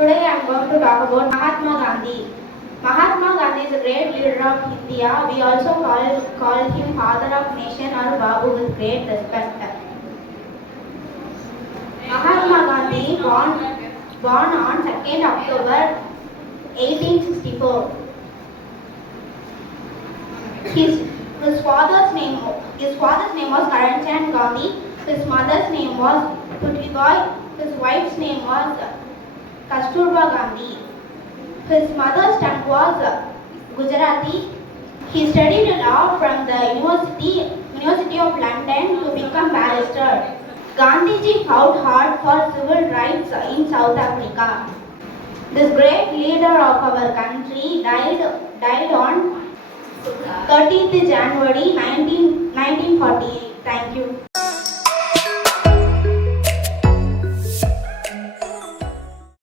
Today I am going to talk about Mahatma Gandhi. Mahatma Gandhi is a great leader of India. We also call him father of nation or Babu with great respect. Mahatma Gandhi born on 2nd October 1864. His father's name was Karanchand Gandhi. His mother's name was Putlibai. His wife's name was Kasturba Gandhi. His mother's tongue was Gujarati. He studied law from the University of London to become barrister. Gandhiji fought hard for civil rights in South Africa. This great leader of our country died on 30th January 1948. Thank you.